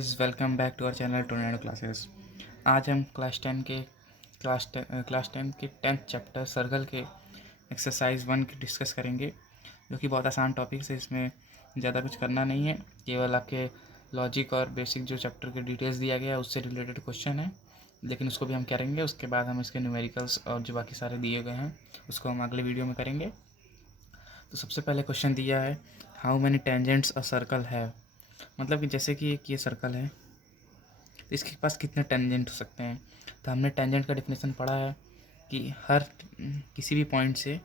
Guys, welcome back to our channel tornado classes. आज हम class ten के 10th chapter circle के exercise 1 की डिस्कस करेंगे, जो कि बहुत आसान टॉपिक है। इसमें ज़्यादा कुछ करना नहीं है, केवल आपके लॉजिक और बेसिक जो चैप्टर के डिटेल्स दिया गया है उससे रिलेटेड क्वेश्चन है, लेकिन उसको भी हम करेंगे। उसके बाद हम इसके न्यूमेरिकल्स और जो बाकी सारे दिए गए हैं उसको हम अगले वीडियो में करेंगे। तो सबसे पहले क्वेश्चन दिया है, how many tangents a circle है। मतलब कि जैसे कि एक ये सर्कल है तो इसके पास कितने टेंजेंट हो सकते हैं। तो हमने टेंजेंट का डिफिनेशन पढ़ा है कि हर किसी भी पॉइंट से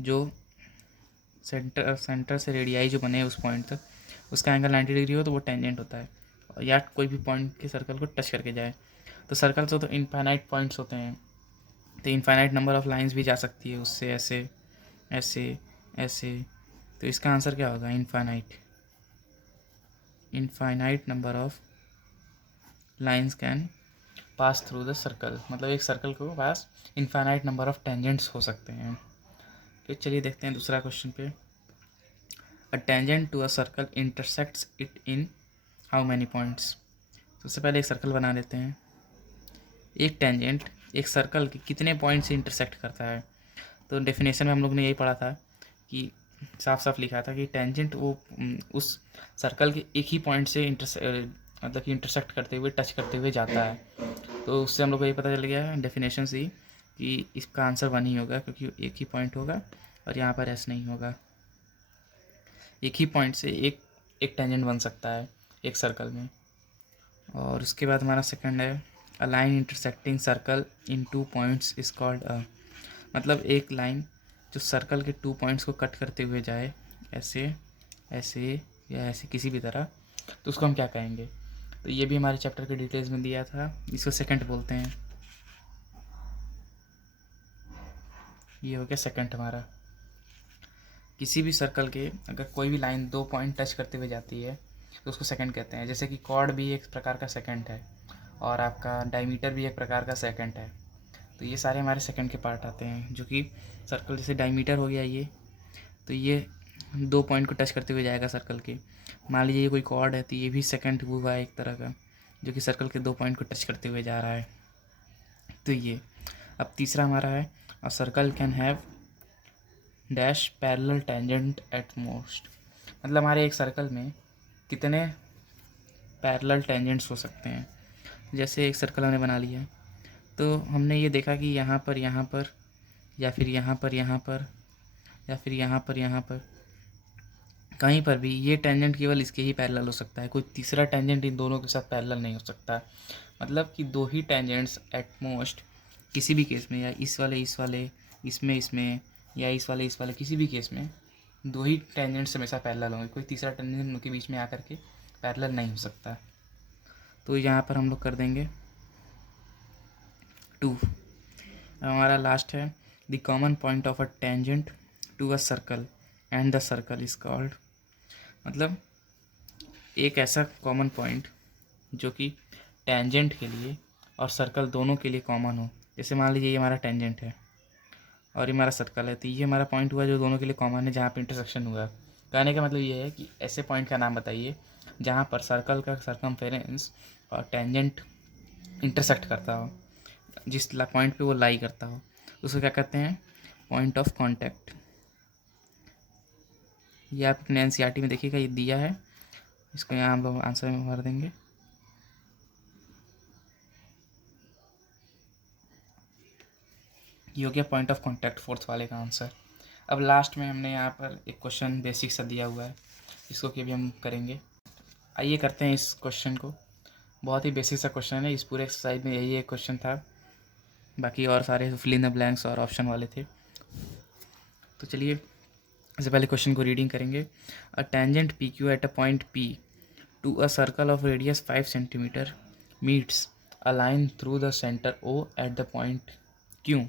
जो सेंटर से रेडियाई जो बने उस पॉइंट तक उसका एंगल 90 डिग्री हो तो वो टेंजेंट होता है, या कोई भी पॉइंट के सर्कल को टच करके जाए। तो सर्कल से तो इनफाइनाइट पॉइंट्स होते हैं, तो इनफाइनाइट नंबर ऑफ लाइंस भी जा सकती है उससे, ऐसे ऐसे ऐसे। तो इसका आंसर क्या होगा, infinite number of lines can pass through the circle. मतलब एक सर्कल को पास इनफाइनाइट नंबर ऑफ टेंजेंट्स हो सकते हैं। फिर चलिए देखते हैं दूसरा क्वेश्चन पे। A tangent to a circle intersects it in how many points. सबसे पहले एक सर्कल बना लेते हैं। एक टेंजेंट एक सर्कल के कितने पॉइंट से इंटरसेक्ट करता है। तो डेफिनेशन में हम लोग ने यही पढ़ा था कि साफ साफ लिखा था कि टेंजेंट वो उस सर्कल के एक ही पॉइंट से मतलब कि इंटरसेक्ट करते हुए, टच करते हुए जाता है। तो उससे हम लोग को ये पता चल गया है डेफिनेशन से ही कि इसका आंसर 1 ही होगा, क्योंकि एक ही पॉइंट होगा और यहाँ पर एस नहीं होगा। एक ही पॉइंट से एक एक टेंजेंट बन सकता है एक सर्कल में। और उसके बाद हमारा सेकंड है, a line intersecting circle in 2 points is called a. मतलब एक लाइन जो सर्कल के 2 पॉइंट्स को कट करते हुए जाए, ऐसे ऐसे या ऐसे किसी भी तरह, तो उसको हम क्या कहेंगे। तो ये भी हमारे चैप्टर के डिटेल्स में दिया था। इसको सेकंड बोलते हैं। ये हो गया सेकंड हमारा। किसी भी सर्कल के अगर कोई भी लाइन 2 पॉइंट टच करते हुए जाती है तो उसको सेकंड कहते हैं। जैसे कि कॉर्ड भी एक प्रकार का सेकंड है और आपका डायमीटर भी एक प्रकार का सेकंड है। तो ये सारे हमारे सेकंड के पार्ट आते हैं, जो कि सर्कल जैसे डायमीटर हो गया ये, तो ये 2 पॉइंट को टच करते हुए जाएगा सर्कल के। मान लीजिए ये कोई कॉर्ड है तो ये भी सेकंड हुआ है एक तरह का, जो कि सर्कल के 2 पॉइंट को टच करते हुए जा रहा है। तो ये अब तीसरा हमारा है, a circle can have dash parallel tangent at most. मतलब हमारे एक सर्कल में कितने पैरेलल टेंजेंट्स हो सकते हैं। जैसे एक सर्कल हमने बना लिया, तो हमने ये देखा कि यहाँ पर या फिर यहाँ पर या फिर यहाँ पर कहीं पर भी ये टेंजेंट केवल इसके ही पैरेलल हो सकता है, कोई तीसरा टेंजेंट इन दोनों के साथ पैरेलल नहीं हो सकता। मतलब कि 2 ही टेंजेंट्स एट मोस्ट किसी भी केस में, या इस वाले इसमें या इस वाले किसी भी केस में 2 ही टेंजेंट्स हमेशा पैरेलल होंगे, कोई तीसरा टेंजेंट उनके बीच में आकर के पैरेलल नहीं हो सकता। तो यहाँ पर हम लोग कर देंगे 2। हमारा लास्ट है, the common point of a tangent to a circle and the circle is called. मतलब एक ऐसा कॉमन पॉइंट जो कि टेंजेंट के लिए और सर्कल दोनों के लिए कॉमन हो। जैसे मान लीजिए ये हमारा टेंजेंट है और ये हमारा सर्कल है, तो ये हमारा पॉइंट हुआ जो दोनों के लिए कॉमन है, जहाँ पे इंटरसेक्शन हुआ। कहने का मतलब ये है कि ऐसे पॉइंट का नाम बताइए जहाँ पर सर्कल का सर्कमफेरेंस और टेंजेंट इंटरसेक्ट करता हो, जिस पॉइंट पे वो लाई करता हो, उसको क्या कहते हैं, पॉइंट ऑफ कॉन्टैक्ट। ये आप अपने एनसीईआरटी में देखिएगा, ये दिया है। इसको यहाँ हम लोग आंसर में भर देंगे। ये हो गया पॉइंट ऑफ कॉन्टैक्ट, फोर्थ वाले का आंसर। अब लास्ट में हमने यहाँ पर एक क्वेश्चन बेसिक सा दिया हुआ है, इसको कि अभी हम करेंगे। आइए करते हैं इस क्वेश्चन को। बहुत ही बेसिक सा क्वेश्चन है, इस पूरे एक्सरसाइज में यही एक क्वेश्चन था, बाकी और सारे फिल इन द ब्लैंक्स और ऑप्शन वाले थे। तो चलिए इससे पहले क्वेश्चन को रीडिंग करेंगे। A tangent P Q at a point P to a circle of radius 5 centimetre meets a line through the centre O at the point Q,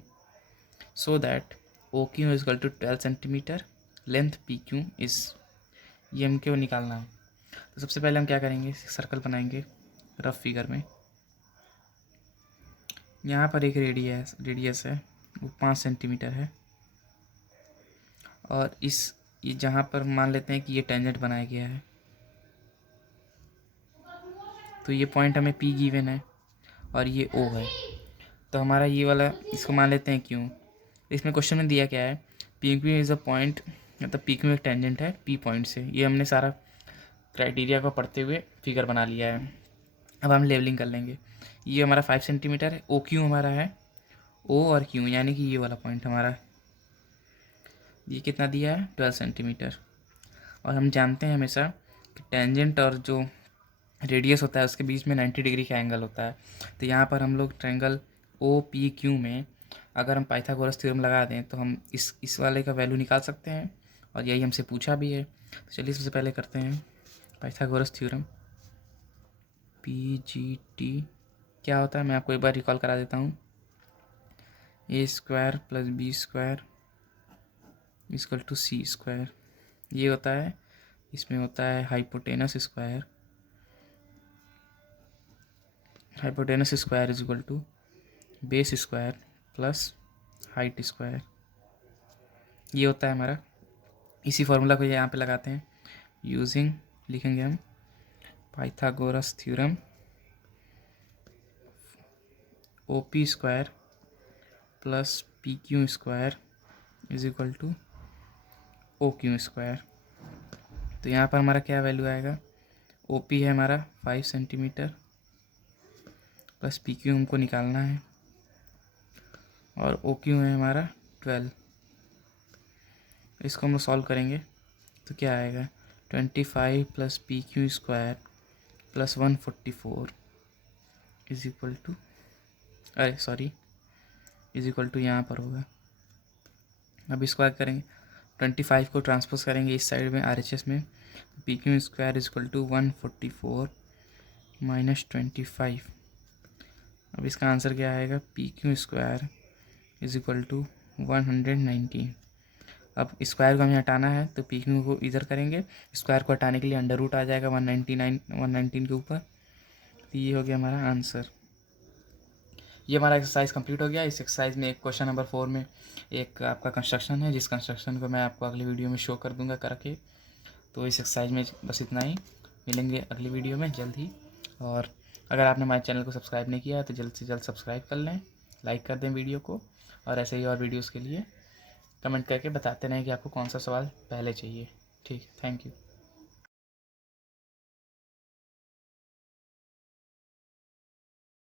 so that O Q is equal to 12 centimetre, length P Q is, ये हमको निकालना है। तो सबसे पहले हम क्या करेंगे, सर्कल बनाएंगे रफ फिगर में। यहाँ पर एक रेडियस है वो 5 सेंटीमीटर है, और ये जहाँ पर मान लेते हैं कि ये टेंजेंट बनाया गया है, तो ये पॉइंट हमें P गिवन है और ये O है, तो हमारा ये वाला इसको मान लेते हैं Q। इसमें क्वेश्चन में दिया क्या है, PQ इज़ अ पॉइंट, मतलब PQ एक टेंजेंट है P पॉइंट से। ये हमने सारा क्राइटेरिया को पढ़ते हुए फिगर बना लिया है। अब हम लेवलिंग कर लेंगे। ये हमारा 5 सेंटीमीटर है, OQ हमारा है O और Q, यानी कि ये वाला पॉइंट हमारा, ये कितना दिया है 12 सेंटीमीटर। और हम जानते हैं हमेशा कि टेंजेंट और जो रेडियस होता है उसके बीच में 90 डिग्री का एंगल होता है। तो यहाँ पर हम लोग ट्रायंगल OPQ में अगर हम पाइथागोरस थ्योरम लगा दें तो हम इस वाले का वैल्यू निकाल सकते हैं, और यही हमसे पूछा भी है। तो चलिए सबसे पहले करते हैं पाइथागोरस थ्योरम। PGT क्या होता है मैं आपको एक बार रिकॉल करा देता हूँ। A² + B² = C²। ये होता है, इसमें होता है hypotenuse square = base square plus height square. ये होता है हमारा। इसी फार्मूला को यहाँ पे लगाते हैं, यूजिंग लिखेंगे हम Pythagoras theorem OP² + PQ² = OQ²। तो यहाँ पर हमारा क्या वैल्यू आएगा, OP है हमारा 5 सेंटीमीटर प्लस PQ हमको निकालना है, और OQ है हमारा 12। इसको हम लोग सॉल्व करेंगे तो क्या आएगा, 25 + PQ² + 144 = यहाँ पर होगा। अब इसको क्या करेंगे, 25 को ट्रांसपोज करेंगे इस साइड में RHS में, PQ² = 144 - 25। अब इसका आंसर क्या आएगा, PQ² = 119। अब स्क्वायर को हमें हटाना है तो PQ को इधर करेंगे, स्क्वायर को हटाने के लिए अंडर रूट आ जाएगा 119 के ऊपर। तो ये हो गया हमारा आंसर। ये हमारा एक्सरसाइज कंप्लीट हो गया। इस एक्सरसाइज में एक क्वेश्चन नंबर 4 में एक आपका कंस्ट्रक्शन है, जिस कंस्ट्रक्शन को मैं आपको अगली वीडियो में शो कर दूंगा करके। तो इस एक्सरसाइज में बस इतना ही, मिलेंगे अगली वीडियो में जल्द ही। और अगर आपने हमारे चैनल को सब्सक्राइब नहीं किया है तो जल्द से जल्द सब्सक्राइब कर लें, लाइक कर दें वीडियो को, और ऐसे ही और वीडियोज़ के लिए कमेंट करके बताते रहें कि आपको कौन सा सवाल पहले चाहिए। ठीक, थैंक यू।